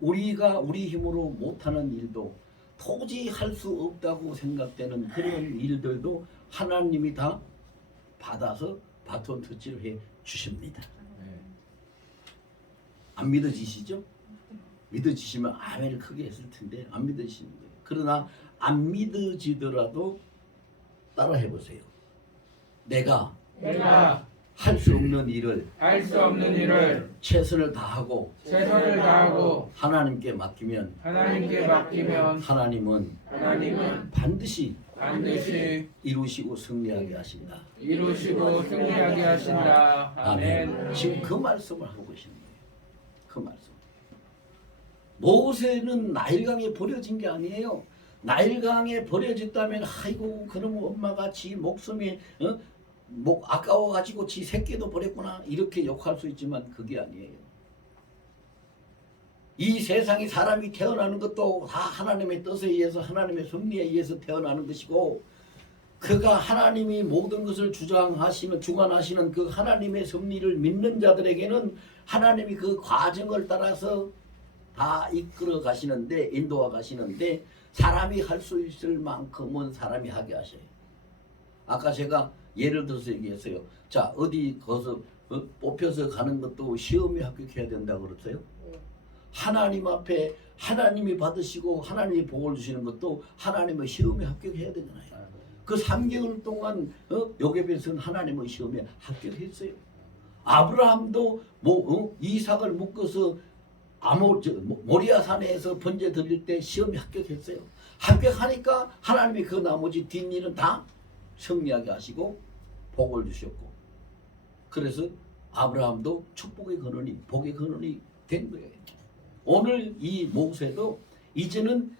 우리가 우리 힘으로 못하는 일도 도저히 할 수 없다고 생각되는 그런 일들도 하나님이 다 받아서 바톤 터치를 해 주십니다. 안 믿어지시죠? 믿어지시면 아멘을 크게 했을 텐데 안 믿어지시는 거예요. 그러나 안 믿어지더라도 따라 해보세요. 내가 할 수 없는 일을 최선을 다하고 하나님께 맡기면 하나님은 반드시 이루시고 승리하게 하신다. 아멘. 지금 그 말씀을 하고 계시는 거예요. 그 말씀. 모세는 나일강에 버려진 게 아니에요. 나일강에 버려졌다면 아이고 그럼 엄마가 지 목숨이 아까워가지고 지 새끼도 버렸구나 이렇게 욕할 수 있지만 그게 아니에요. 이 세상에 사람이 태어나는 것도 다 하나님의 뜻에 의해서 하나님의 섭리에 의해서 태어나는 것이고 그가 하나님이 모든 것을 주관하시는 그 하나님의 섭리를 믿는 자들에게는 하나님이 그 과정을 따라서 다 이끌어 가시는데 인도하 가시는데 사람이 할 수 있을 만큼은 사람이 하게 하셔요. 아까 제가 예를 들어서 얘기했어요. 자 어디 거기서 뽑혀서 가는 것도 시험에 합격해야 된다고 그랬어요. 하나님 앞에 하나님이 받으시고 하나님이 복을 주시는 것도 하나님의 시험에 합격해야 되잖아요. 그 3개월 동안 요셉에서는 하나님의 시험에 합격했어요. 아브라함도 이삭을 묶어서 모리아 산에서 번제 드릴 때 시험에 합격했어요. 합격하니까 하나님이 그 나머지 뒷일은 다 승리하게 하시고 복을 주셨고 그래서 아브라함도 축복의 근원이 복의 근원이 된 거예요. 오늘 이 모세도 이제는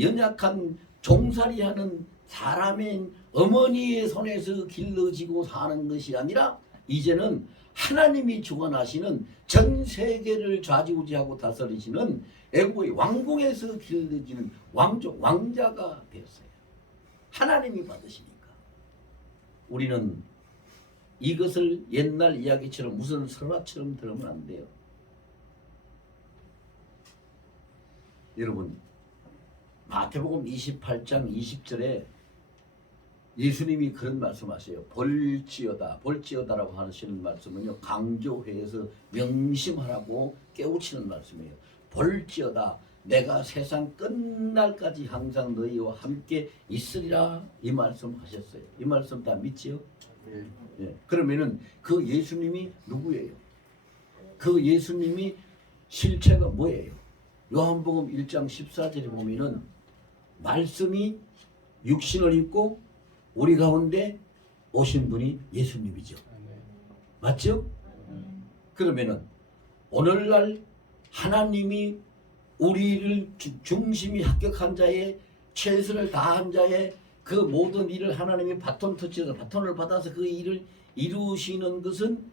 연약한 종살이하는 사람의 어머니의 손에서 길러지고 사는 것이 아니라 이제는 하나님이 주관하시는 전 세계를 좌지우지하고 다스리시는 애국의 왕궁에서 길러지는 왕자가 되었어요. 하나님이 받으시니까. 우리는 이것을 옛날 이야기처럼 무슨 설화처럼 들으면 안 돼요. 여러분 마태복음 28장 20절에 예수님이 그런 말씀하세요. 볼지어다라고 하시는 말씀은요. 강조해서 명심하라고 깨우치는 말씀이에요. 볼지어다 내가 세상 끝날까지 항상 너희와 함께 있으리라 이 말씀하셨어요. 이 말씀 다 믿지요? 예. 그러면은 그 예수님이 누구예요? 그 예수님이 실체가 뭐예요? 요한복음 1장 14절에 보면은 말씀이 육신을 입고 우리 가운데 오신 분이 예수님이죠. 맞죠? 그러면은 오늘날 하나님이 우리를 중심이 합격한 자의 최선을 다한 자의 그 모든 일을 하나님이 바톤 터치해서 바톤을 받아서 그 일을 이루시는 것은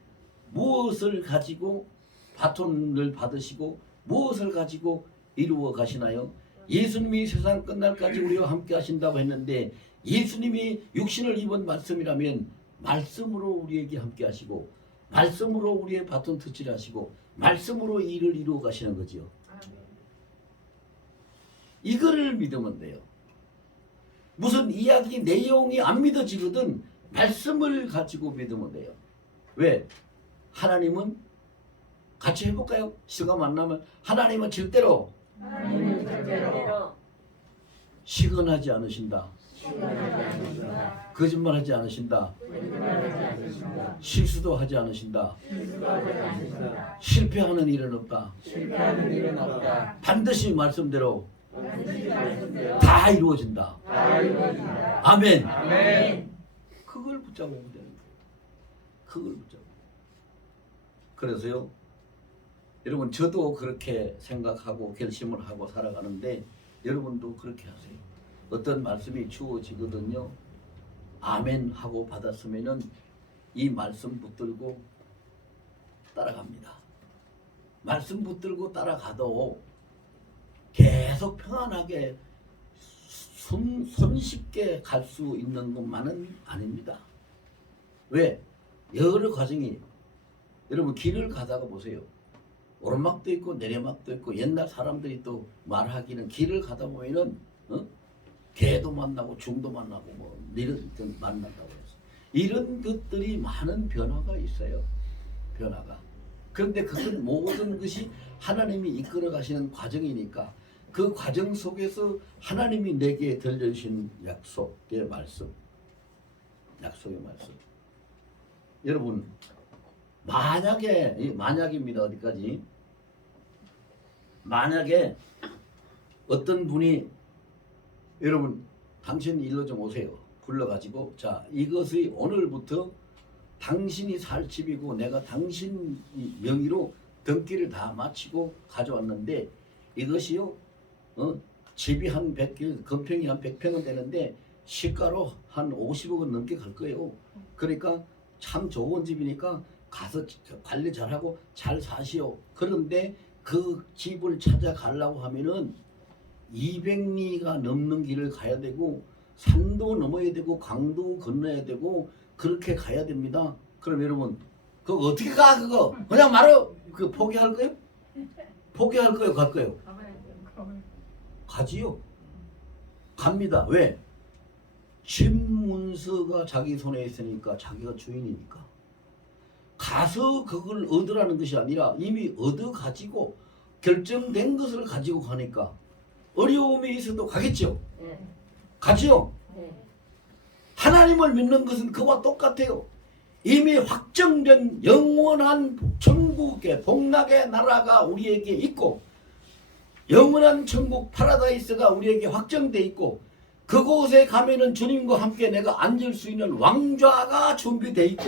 무엇을 가지고 바톤을 받으시고 무엇을 가지고 이루어 가시나요? 예수님이 세상 끝날까지 우리와 함께 하신다고 했는데 예수님이 육신을 입은 말씀이라면 말씀으로 우리에게 함께 하시고 말씀으로 우리의 바톤 터치를 하시고 말씀으로 일을 이루어 가시는 거죠. 이거를 믿으면 돼요. 무슨 이야기 내용이 안 믿어지거든 말씀을 가지고 믿으면 돼요. 왜? 하나님은 같이 해볼까요? 시간 만나면 하나님은 절대로 시건하지 않으신다. 거짓말하지 않으신다. 실수도 하지 않으신다. 실패하는 일은 없다. 반드시 말씀대로 다 이루어진다. 아멘. 그걸 붙잡으면 되는 거예요. 그걸 붙잡고. 그래서요. 여러분 저도 그렇게 생각하고 결심을 하고 살아가는데 여러분도 그렇게 하세요. 어떤 말씀이 주어지거든요. 아멘 하고 받았으면은 이 말씀 붙들고 따라갑니다. 말씀 붙들고 따라가도 계속 평안하게 손쉽게 갈 수 있는 것만은 아닙니다. 왜? 여러 과정이 여러분 길을 가다가 보세요. 오르막도 있고 내리막도 있고 옛날 사람들이 또 말하기는 길을 가다 보면은 개도 만나고 중도 만나고 뭐 이런 만난다고 해서 이런 것들이 많은 변화가 있어요. 변화가. 그런데 그건 모든 것이 하나님이 이끌어 가시는 과정이니까 그 과정 속에서 하나님이 내게 들려주신 약속의 말씀, 약속의 말씀. 여러분 만약입니다. 어디까지? 만약에 어떤 분이 여러분 당신 일로 좀 오세요. 불러가지고 자 이것이 오늘부터 당신이 살 집이고 내가 당신 명의로 등기를 다 마치고 가져왔는데 이것이요 집이 한 100개 건평이 한 100평은 되는데 시가로 한 50억은 넘게 갈 거예요. 그러니까 참 좋은 집이니까 가서 관리 잘하고 잘 사시오. 그런데 그 집을 찾아가려고 하면은 200리가 넘는 길을 가야 되고 산도 넘어야 되고 강도 건너야 되고 그렇게 가야 됩니다. 그럼 여러분 그거 어떻게 가 그거? 그냥 말어 그 포기할 거예요? 포기할 거예요? 갈 거예요? 가지요. 갑니다. 왜? 집 문서가 자기 손에 있으니까 자기가 주인이니까 가서 그걸 얻으라는 것이 아니라 이미 얻어 가지고 결정된 것을 가지고 가니까 어려움이 있어도 가겠죠. 가지요. 하나님을 믿는 것은 그와 똑같아요. 이미 확정된 영원한 천국의 복락의 나라가 우리에게 있고 영원한 천국 파라다이스가 우리에게 확정돼 있고 그곳에 가면은 주님과 함께 내가 앉을 수 있는 왕좌가 준비돼 있고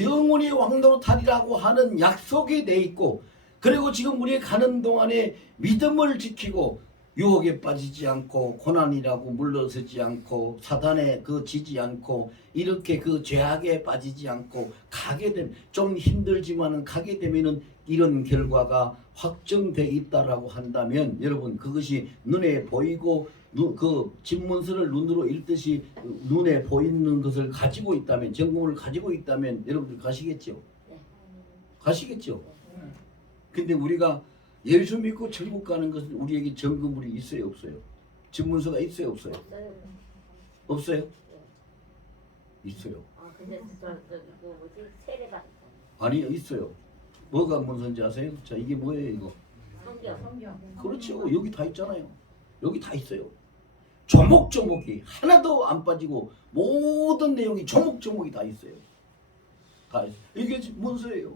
영원히 왕노릇하리라고 하는 약속이 돼 있고 그리고 지금 우리 가는 동안에 믿음을 지키고 유혹에 빠지지 않고 고난이라고 물러서지 않고 사단에 지지 않고 이렇게 그 죄악에 빠지지 않고 가게 되면 좀 힘들지만은 가게 되면은 이런 결과가 확정돼 있다라고 한다면 여러분 그것이 눈에 보이고 그 집문서를 눈으로 읽듯이 눈에 보이는 것을 가지고 있다면 정금을 가지고 있다면 여러분들 가시겠죠? 가시겠죠? 근데 우리가 예수 믿고 천국 가는 것은 우리에게 정금물이 있어요 없어요? 집문서가 있어요 없어요? 없어요? 있어요. 근데 뭐지 세례가 아니 있어요. 뭐가 문서인지 아세요? 자 이게 뭐예요 이거? 그렇죠. 여기 다 있잖아요. 여기 다 있어요. 조목조목이 하나도 안 빠지고 모든 내용이 조목조목이 다 있어요. 다 있어요. 이게 문서예요.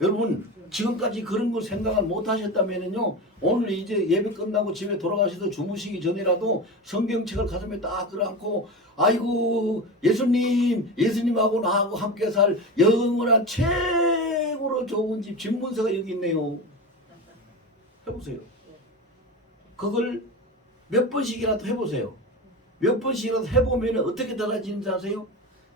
여러분 지금까지 그런 걸 생각을 못 하셨다면요, 오늘 이제 예배 끝나고 집에 돌아가셔서 주무시기 전이라도 성경책을 가슴에 딱 끌어안고, 아이고 예수님하고 나하고 함께 살 영원한 최고로 좋은 집 집문서가 여기 있네요. 해보세요. 그걸 몇 번씩이라도 해보세요. 몇 번씩이라도 해보면 어떻게 달라지는지 아세요?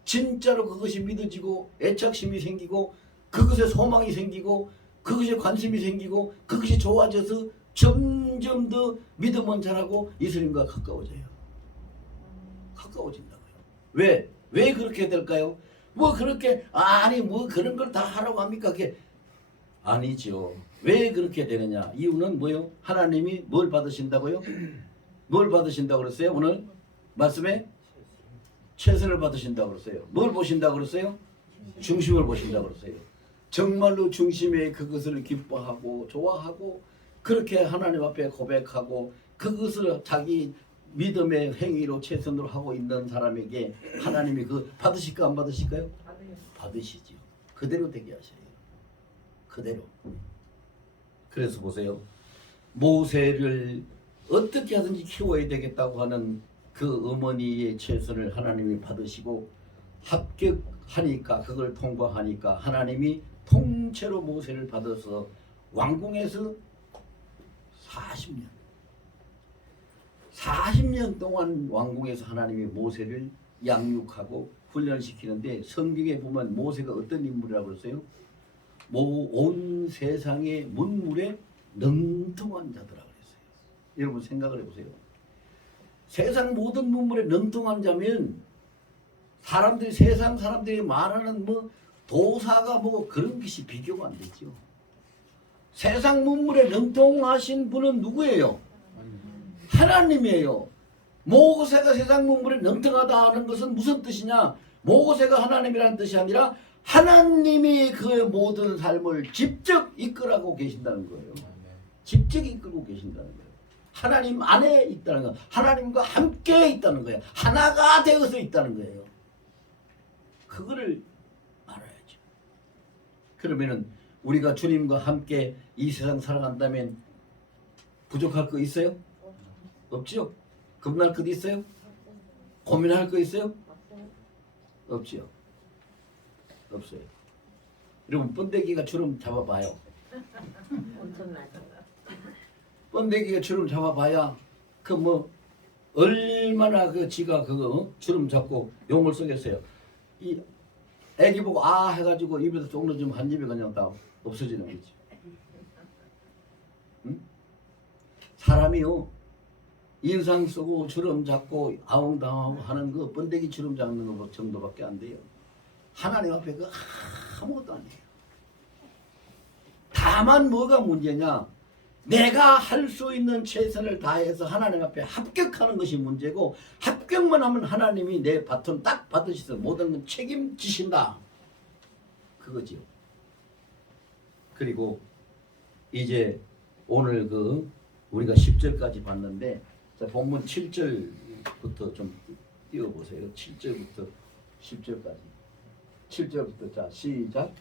진짜로 그것이 믿어지고 애착심이 생기고 그것에 소망이 생기고 그것에 관심이 생기고 그것이 좋아져서 점점 더 믿음은 자라고 예수님과 가까워져요. 가까워진다고요. 왜? 왜 그렇게 될까요? 뭐 그렇게 아니 뭐 그런 걸 다 하라고 합니까? 그게 아니죠. 왜 그렇게 되느냐? 이유는 뭐요? 하나님이 뭘 받으신다고요? 뭘 받으신다고 그랬어요? 오늘 말씀에 최선을 받으신다고 그랬어요. 뭘 보신다고 그랬어요? 중심을 보신다고 그랬어요. 정말로 중심에 그것을 기뻐하고 좋아하고 그렇게 하나님 앞에 고백하고 그것을 자기 믿음의 행위로 최선으로 하고 있는 사람에게 하나님이 그 받으실까 안 받으실까요? 받으시죠. 그대로 되게 하셔요. 그대로. 그래서 보세요. 모세를 어떻게 하든지 키워야 되겠다고 하는 그 어머니의 최선을 하나님이 받으시고 합격하니까, 그걸 통과하니까 하나님이 통째로 모세를 받아서 왕궁에서 40년 동안 왕궁에서 하나님이 모세를 양육하고 훈련시키는데, 성경에 보면 모세가 어떤 인물이라고 그랬어요? 온 세상의 문물에 능통한 자더라 그랬어요. 여러분 생각을 해보세요. 세상 모든 문물에 능통한 자면 사람들이, 세상 사람들이 말하는 뭐 도사가 뭐 그런 것이 비교가 안 되죠. 세상 문물에 능통하신 분은 누구예요? 하나님이에요. 모세가 세상 문물에 능통하다 하는 것은 무슨 뜻이냐? 모세가 하나님이라는 뜻이 아니라 하나님이 그의 모든 삶을 직접 이끌고 계신다는 거예요. 직접 이끌고 계신다는 거예요. 하나님 안에 있다는 거예요. 하나님과 함께 있다는 거예요. 하나가 되어서 있다는 거예요. 그거를 알아야죠. 그러면은 우리가 주님과 함께 이 세상 살아간다면 부족할 거 있어요? 없죠? 겁날 것 있어요? 고민할 거 있어요? 없죠. 없어요. 여러분 번데기가 주름 잡아봐요. 번데기가 주름 잡아봐야 그 뭐 얼마나 그 지가 그거 주름 잡고 용을 쓰겠어요. 이 애기 보고 아 해가지고 입에서 쪽 넣어주면 한 입에 그냥 다 없어지는 거지. 응? 사람이요 인상 쓰고 주름 잡고 아웅다웅하고 하는 거 번데기 주름 잡는 거 정도밖에 안 돼요. 하나님 앞에 그 아무것도 아니에요. 다만 뭐가 문제냐? 내가 할 수 있는 최선을 다해서 하나님 앞에 합격하는 것이 문제고, 합격만 하면 하나님이 내 바톤 딱 받으셔서 모든 건 책임지신다. 그거지요. 그리고 이제 오늘 그 우리가 10절까지 봤는데, 자, 본문 7절부터 좀 띄워보세요. 7절부터 10절까지. 7절부터 자 시작.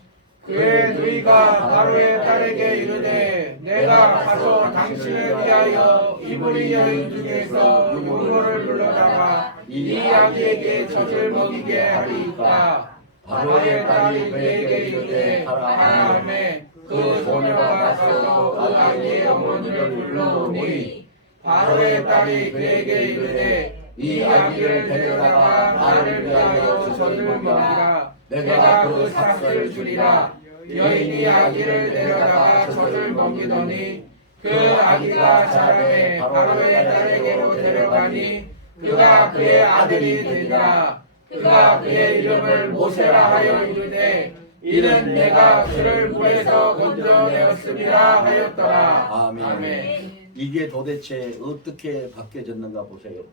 그의 누이가 바로의 딸에게 이르되 내가 가서 당신을 위하여 이브리 여인 중에서 용모를 불러다가 이 아기에게 젖을 먹이게 하리이까. 바로의 딸이 그에게 이르되 하나님의 그 소녀가 가서 그 아기의 어머니를 불러오니, 바로의 딸이 그에게 이르되 이 아기를 데려다가 나를 위하여 젖을 먹이라. 내가 그 삭을 주리라. 여인이 아기를 데려다가 젖을 먹이더니 그 아기가 자라매 바로의 딸에게로 데려가니 그가 그의 아들이 되니라. 그가 그의 이름을 모세라 하여 이르되 이는 내가 그를 물에서 건져내었음이라 하였더라. 아멘. 아멘. 이게 도대체 어떻게 바뀌어졌는가 보세요.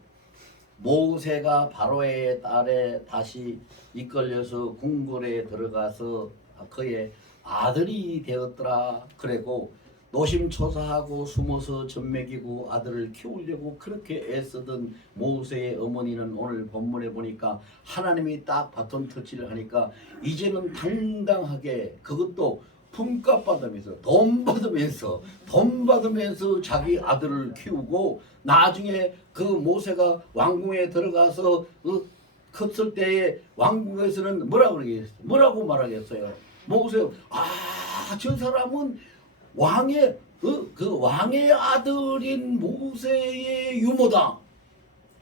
모세가 바로의 딸에 다시 이끌려서 궁궐에 들어가서 그의 아들이 되었더라. 그리고 노심초사하고 숨어서 젖먹이고 아들을 키우려고 그렇게 애쓰던 모세의 어머니는 오늘 본문에 보니까 하나님이 딱 바톤 터치를 하니까 이제는 당당하게, 그것도 품값 받으면서 돈 받으면서 자기 아들을 키우고, 나중에 그 모세가 왕궁에 들어가서 컸을 때에 왕궁에서는 뭐라고 말하겠어요? 모세, 저 사람은 왕의 왕의 아들인 모세의 유모다.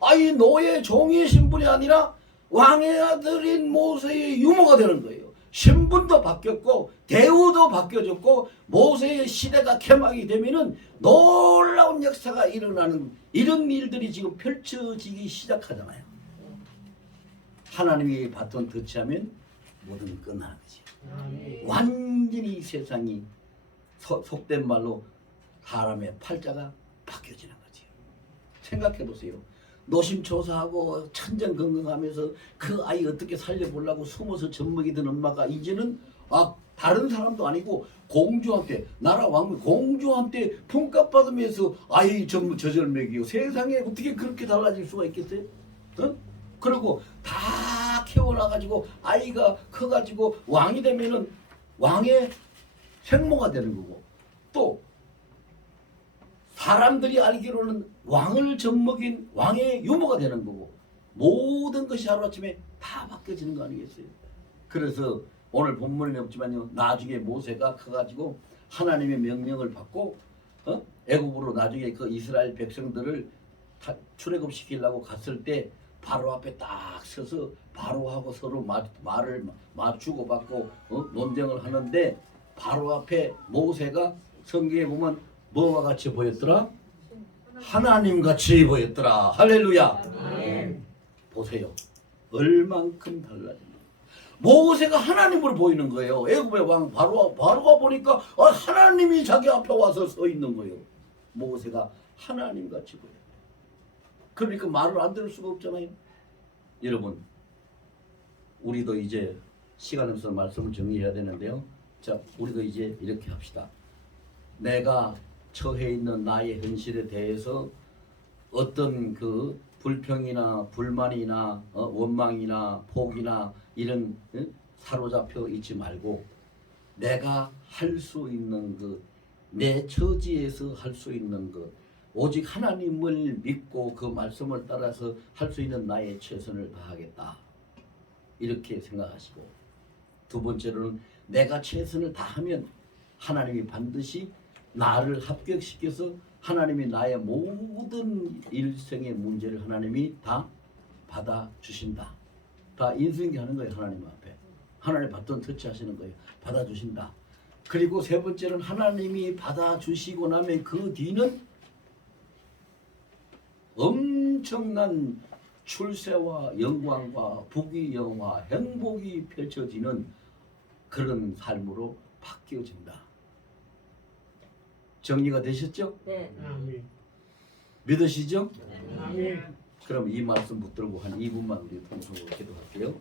아이 너의 종의 신분이 아니라 왕의 아들인 모세의 유모가 되는 거예요. 신분도 바뀌었고 대우도 바뀌어졌고 모세의 시대가 개막이 되면은 놀라운 역사가 일어나는 이런 일들이 지금 펼쳐지기 시작하잖아요. 하나님이 바톤 터치하면 모든 끝나는 거지. 완전히 세상이 속된 말로 사람의 팔자가 바뀌어지는 거지. 생각해 보세요. 노심초사하고 천정건강하면서 그 아이 어떻게 살려보려고 숨어서 젖먹이던 엄마가 이제는 다른 사람도 아니고 공주한테, 나라 왕 공주한테 품값 받으면서 아이 저절 먹이요. 세상에 어떻게 그렇게 달라질 수가 있겠어요? 그리고 다 키워놔가지고 아이가 커가지고 왕이 되면은 왕의 생모가 되는 거고, 또 사람들이 알기로는 왕을 젖먹인 왕의 유모가 되는 거고, 모든 것이 하루아침에 다 바뀌어지는 거 아니겠어요? 그래서 오늘 본문에 없지만요, 나중에 모세가 커가지고 하나님의 명령을 받고 애굽으로 나중에 그 이스라엘 백성들을 출애굽시키려고 갔을 때 바로 앞에 딱 서서 바로하고 서로 말을 주고받고 논쟁을 하는데, 바로 앞에 모세가 성경에 보면 뭐와 같이 보였더라? 하나님 같이 보였더라. 할렐루야. 보세요. 얼만큼 달라졌나. 모세가 하나님으로 보이는 거예요. 애굽의 왕 바로가 보니까 하나님이 자기 앞에 와서 서 있는 거예요. 모세가 하나님 같이 보여요. 그러니까 말을 안 들을 수가 없잖아요. 여러분, 우리도 이제 시간 없어서 말씀을 정리해야 되는데요. 자, 우리도 이제 이렇게 합시다. 내가 처해 있는 나의 현실에 대해서 어떤 그 불평이나 불만이나 원망이나 포기나 이런 사로잡혀 있지 말고, 내가 할 수 있는 것, 내 처지에서 할 수 있는 것, 오직 하나님을 믿고 그 말씀을 따라서 할 수 있는 나의 최선을 다하겠다, 이렇게 생각하시고, 두 번째로는 내가 최선을 다하면 하나님이 반드시 나를 합격시켜서 하나님이 나의 모든 일생의 문제를 하나님이 다 받아주신다. 다 인수인계하는 거예요. 하나님 앞에 하나님 바톤 터치하시는 거예요. 받아주신다. 그리고 세 번째는 하나님이 받아주시고 나면 그 뒤는 엄청난 출세와 영광과 부귀영화, 행복이 펼쳐지는 그런 삶으로 바뀌어진다. 정리가 되셨죠? 네. 믿으시죠? 아멘. 그럼 이 말씀 붙들고 한 2분만 우리 통성으로 기도할게요.